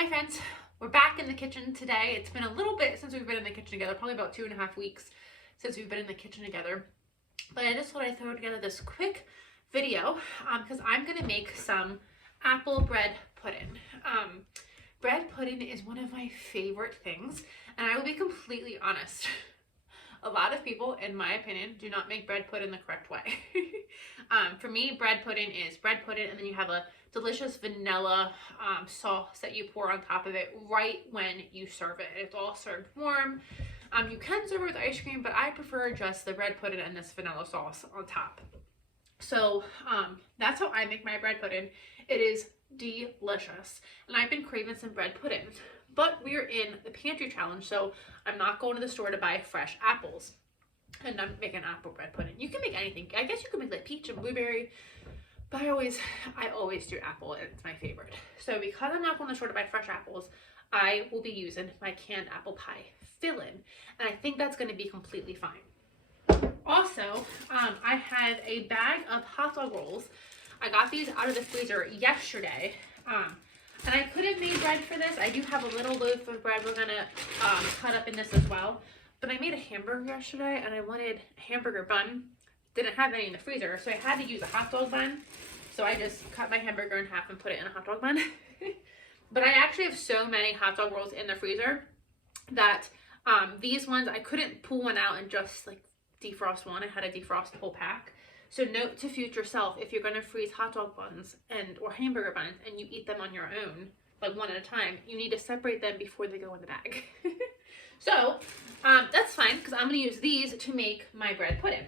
Hi friends, we're back in the kitchen today. It's been a little bit since we've been in the kitchen together, probably about 2.5 weeks since we've been in the kitchen together. But I just thought I'd throw together this quick video because I'm going to make some apple bread pudding. Bread pudding is one of my favorite things, and I will be completely honest. A lot of people, in my opinion, do not make bread pudding the correct way. For me, bread pudding is bread pudding, and then you have a delicious vanilla sauce that you pour on top of it right when you serve it. It's all served warm. You can serve it with ice cream, but I prefer just the bread pudding and this vanilla sauce on top. So that's how I make my bread pudding. It is delicious, and I've been craving some bread pudding. But we're in the pantry challenge, so I'm not going to the store to buy fresh apples. And I'm making apple bread pudding. You can make anything. I guess you could make like peach and blueberry, but I always do apple, and it's my favorite. So because I'm not going to the store to buy fresh apples, I will be using my canned apple pie filling, and I think that's going to be completely fine. Also, I have a bag of hot dog rolls. I got these out of the freezer yesterday. And I could have made bread for this. I do have a little loaf of bread we're gonna cut up in this as well. But I made a hamburger yesterday, and I wanted a hamburger bun. Didn't have any in the freezer, so I had to use a hot dog bun. So I just cut my hamburger in half and put it in a hot dog bun. But I actually have so many hot dog rolls in the freezer that these ones, I couldn't pull one out and just like defrost one. I had to defrost the whole pack. So note to future self, if you're going to freeze hot dog buns or hamburger buns and you eat them on your own, like one at a time, you need to separate them before they go in the bag. So that's fine, because I'm going to use these to make my bread pudding.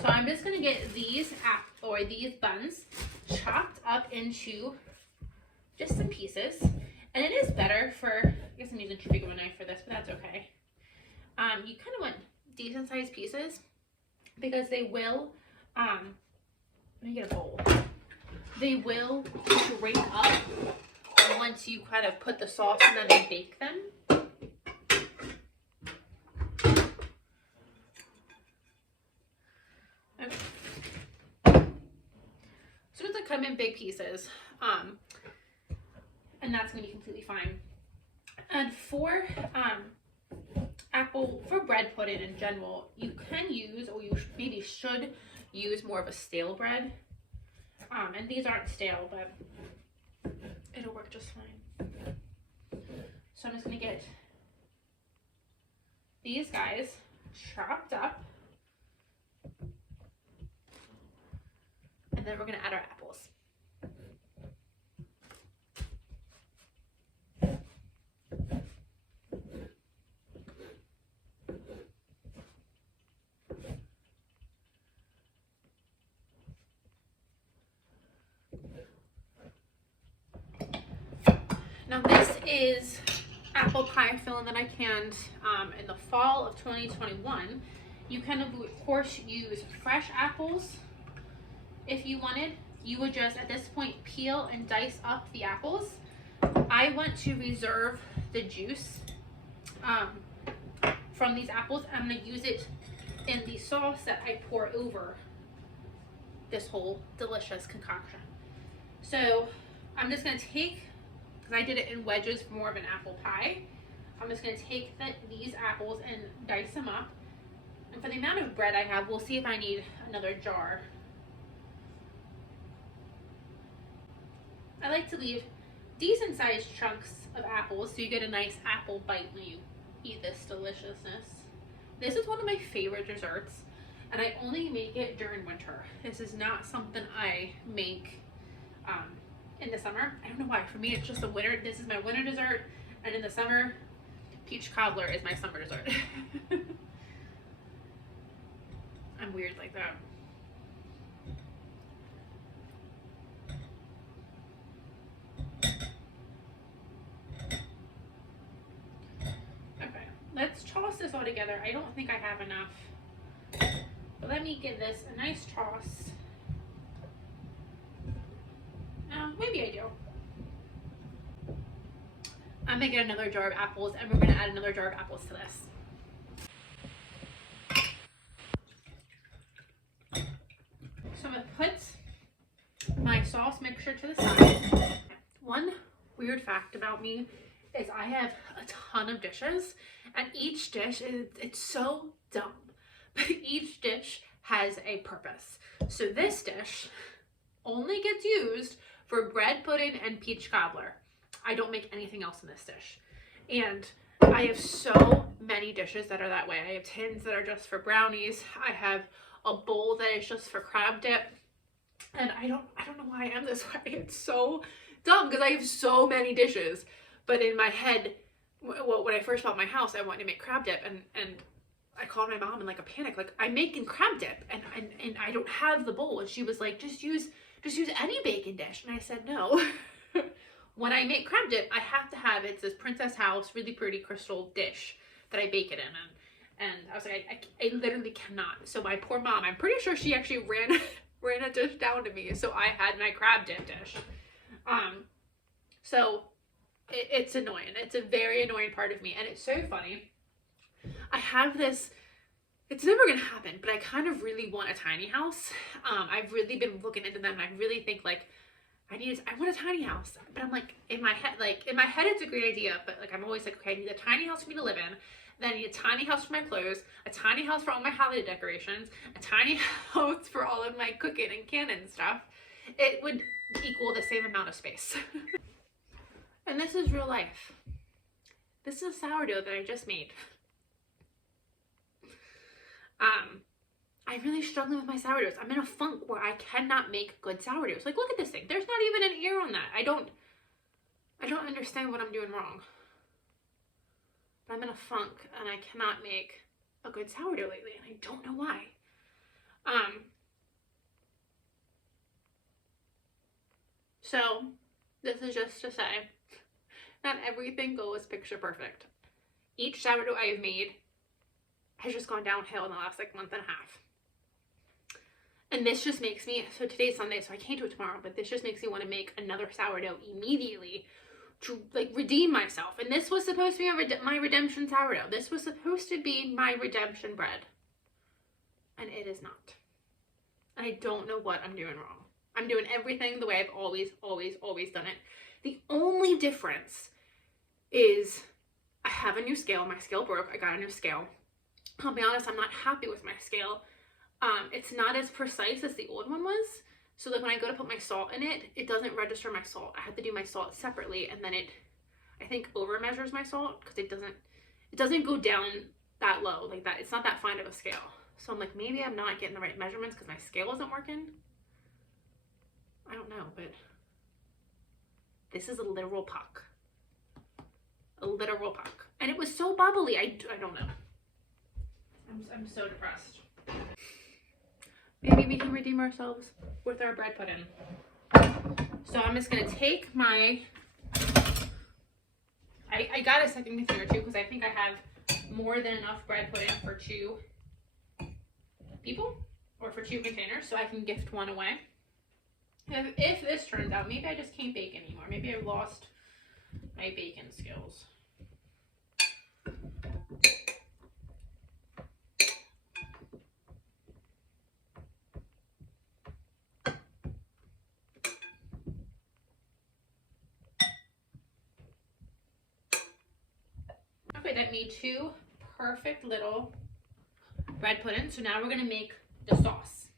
So I'm just going to get these buns chopped up into just some pieces. And it is better for, I guess I'm using too big of a knife for this, but that's okay. You kind of want decent sized pieces because they will, let me get a bowl. They will break up once you kind of put the sauce in them and bake them. Okay. So it's like come in big pieces, and that's gonna be completely fine. And for bread pudding in general, you can use, or you maybe should use more of a stale bread. And these aren't stale, but it'll work just fine. So I'm just gonna get these guys chopped up, and then we're gonna add our apples. Now this is apple pie filling that I canned in the fall of 2021. You can of course use fresh apples if you wanted. You would just at this point peel and dice up the apples. I want to reserve the juice from these apples. I'm going to use it in the sauce that I pour over this whole delicious concoction. So I'm just going to take, because I did it in wedges for more of an apple pie, I'm just going to take these apples and dice them up. And for the amount of bread I have, we'll see if I need another jar. I like to leave decent sized chunks of apples so you get a nice apple bite when you eat this deliciousness. This is one of my favorite desserts, and I only make it during winter. This is not something I make in the summer. I don't know why. For me, it's just a winter. This is my winter dessert, and in the summer, peach cobbler is my summer dessert. I'm weird like that. Okay, let's toss this all together. I don't think I have enough, but let me give this a nice toss. Maybe I do. I'm gonna get another jar of apples, and we're gonna add another jar of apples to this. So I'm gonna put my sauce mixture to the side. One weird fact about me is I have a ton of dishes, and each dish it's so dumb, but each dish has a purpose. So this dish only gets used for bread pudding and peach cobbler. I don't make anything else in this dish. And I have so many dishes that are that way. I have tins that are just for brownies. I have a bowl that is just for crab dip. And I don't know why I am this way. It's so dumb because I have so many dishes. But in my head, well, when I first bought my house, I wanted to make crab dip, and I called my mom in like a panic, like, I'm making crab dip and I don't have the bowl. And she was like, just use any bacon dish. And I said, no. When I make crab dip, I have to have, it's this Princess House, really pretty crystal dish that I bake it in. And I was like, I literally cannot. So my poor mom, I'm pretty sure she actually ran a dish down to me. So I had my crab dip dish. So it's annoying. It's a very annoying part of me. And it's so funny. I have this, it's never going to happen, but I kind of really want a tiny house. I've really been looking into them, and I really think like, I want a tiny house. But I'm like, in my head it's a great idea, but like, I'm always like, okay, I need a tiny house for me to live in. Then I need a tiny house for my clothes, a tiny house for all my holiday decorations, a tiny house for all of my cooking and canning stuff. It would equal the same amount of space. And this is real life. This is a sourdough that I just made. I'm really struggling with my sourdoughs. I'm in a funk where I cannot make good sourdoughs. Like, look at this thing. There's not even an ear on that. I don't understand what I'm doing wrong. But I'm in a funk and I cannot make a good sourdough lately, and I don't know why. So this is just to say, not everything goes picture perfect. Each sourdough I have made has just gone downhill in the last like month and a half. And this just makes me, so today's Sunday, so I can't do it tomorrow, but this just makes me want to make another sourdough immediately to like redeem myself. And this was supposed to be my redemption sourdough. This was supposed to be my redemption bread. And it is not. And I don't know what I'm doing wrong. I'm doing everything the way I've always done it. The only difference is I have a new scale. My scale broke. I got a new scale. I'll be honest, I'm not happy with my scale. It's not as precise as the old one was. So like when I go to put my salt in it, it doesn't register my salt. I have to do my salt separately, and then it, I think, over measures my salt because it doesn't go down that low like that. It's not that fine of a scale. So I'm like, maybe I'm not getting the right measurements because my scale isn't working. I don't know, but this is a literal puck. A literal puck. And it was so bubbly. I don't know. I'm so depressed. Maybe we can redeem ourselves with our bread pudding. So I'm just going to take my... I got a second container too because I think I have more than enough bread pudding for 2 people or for 2 containers, so I can gift one away. If this turns out, maybe I just can't bake anymore. Maybe I've lost my baking skills. Okay, that made 2 perfect little bread puddings. So now we're gonna make the sauce.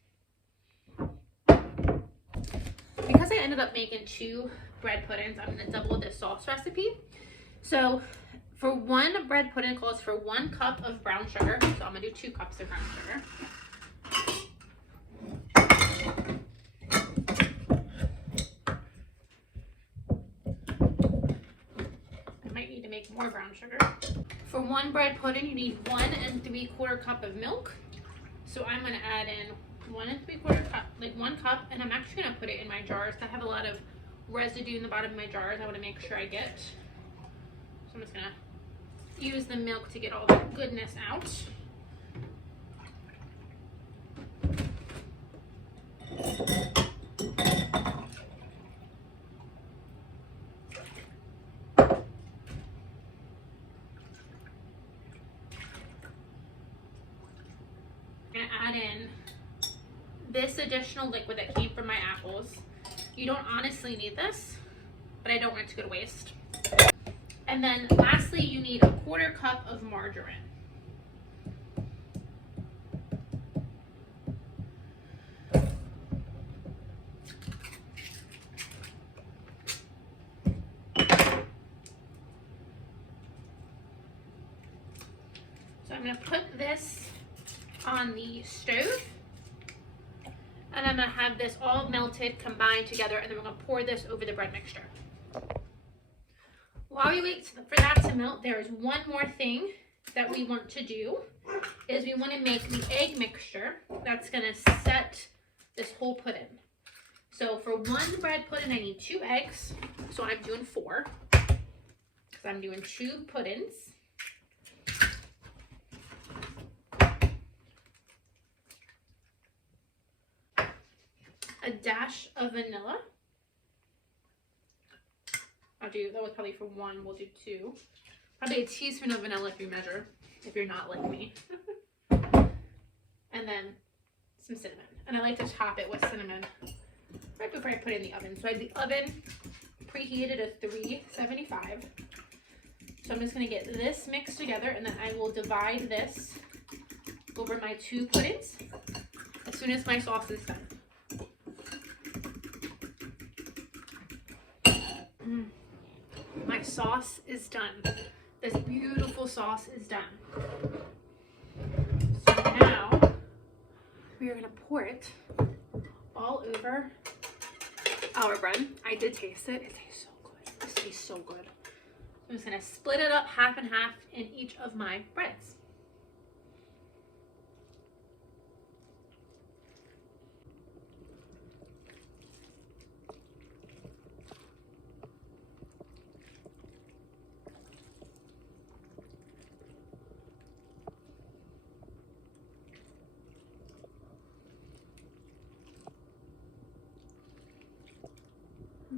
Because I ended up making 2 bread puddings, I'm gonna double this sauce recipe. So for 1 bread pudding calls for 1 cup of brown sugar. So I'm gonna do 2 cups of brown sugar. I might need to make more brown sugar. For 1 bread pudding, you need 1 3/4 cup of milk. So I'm gonna add in 1 3/4 cup, like 1 cup, and I'm actually gonna put it in my jars. I have a lot of residue in the bottom of my jars. I want to make sure I get. So I'm just gonna use the milk to get all that goodness out. I'm gonna add in this additional liquid that came from my apples. You don't honestly need this, but I don't want it to go to waste. And then lastly, you need a 1/4 cup of margarine. So I'm going to put this on the stove, and I'm going to have this all melted, combined together, and then we're going to pour this over the bread mixture. While we wait for that to melt, there is one more thing that we want to do, is we want to make the egg mixture that's going to set this whole pudding. So for one bread pudding, I need 2 eggs, so I'm doing 4, because I'm doing 2 puddings. A dash of vanilla. That was probably for 1, we'll do 2. Probably a teaspoon of vanilla if you measure, if you're not like me. And then some cinnamon. And I like to top it with cinnamon right before I put it in the oven. So I have the oven preheated at 375. So I'm just going to get this mixed together, and then I will divide this over my 2 puddings as soon as my sauce is done. My sauce is done. This beautiful sauce is done. So now we are going to pour it all over our bread. I did taste it. It tastes so good. This tastes so good. I'm just going to split it up half and half in each of my breads.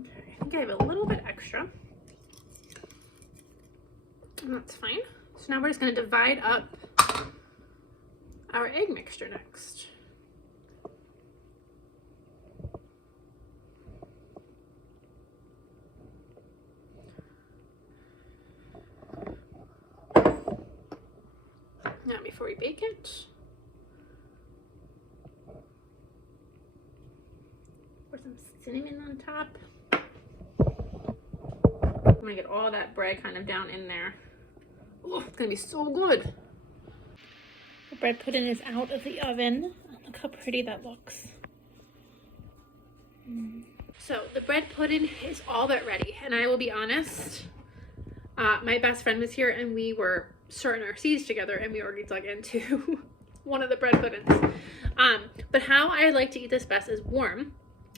Okay, I think I have a little bit extra. And that's fine. So now we're just going to divide up our egg mixture next. Now before we bake it, pour some cinnamon on top. I'm gonna get all that bread kind of down in there. Oh, it's gonna be so good. The bread pudding is out of the oven. Look how pretty that looks. So the bread pudding is all but ready, and I will be honest, my best friend was here and we were starting our seeds together, and we already dug into one of the bread puddings. But how I like to eat this best is warm.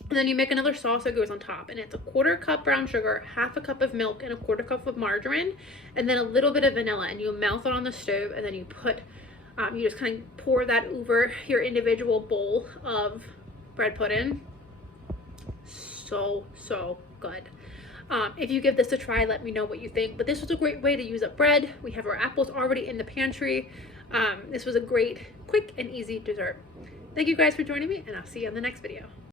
And then you make another sauce that goes on top, and it's a 1/4 cup brown sugar, 1/2 cup of milk, and a 1/4 cup of margarine, and then a little bit of vanilla, and you melt it on the stove, and then you put, you just kind of pour that over your individual bowl of bread pudding. So good. If you give this a try, let me know what you think. But this was a great way to use up bread. We have our apples already in the pantry. This was a great, quick, and easy dessert. Thank you guys for joining me, and I'll see you on the next video.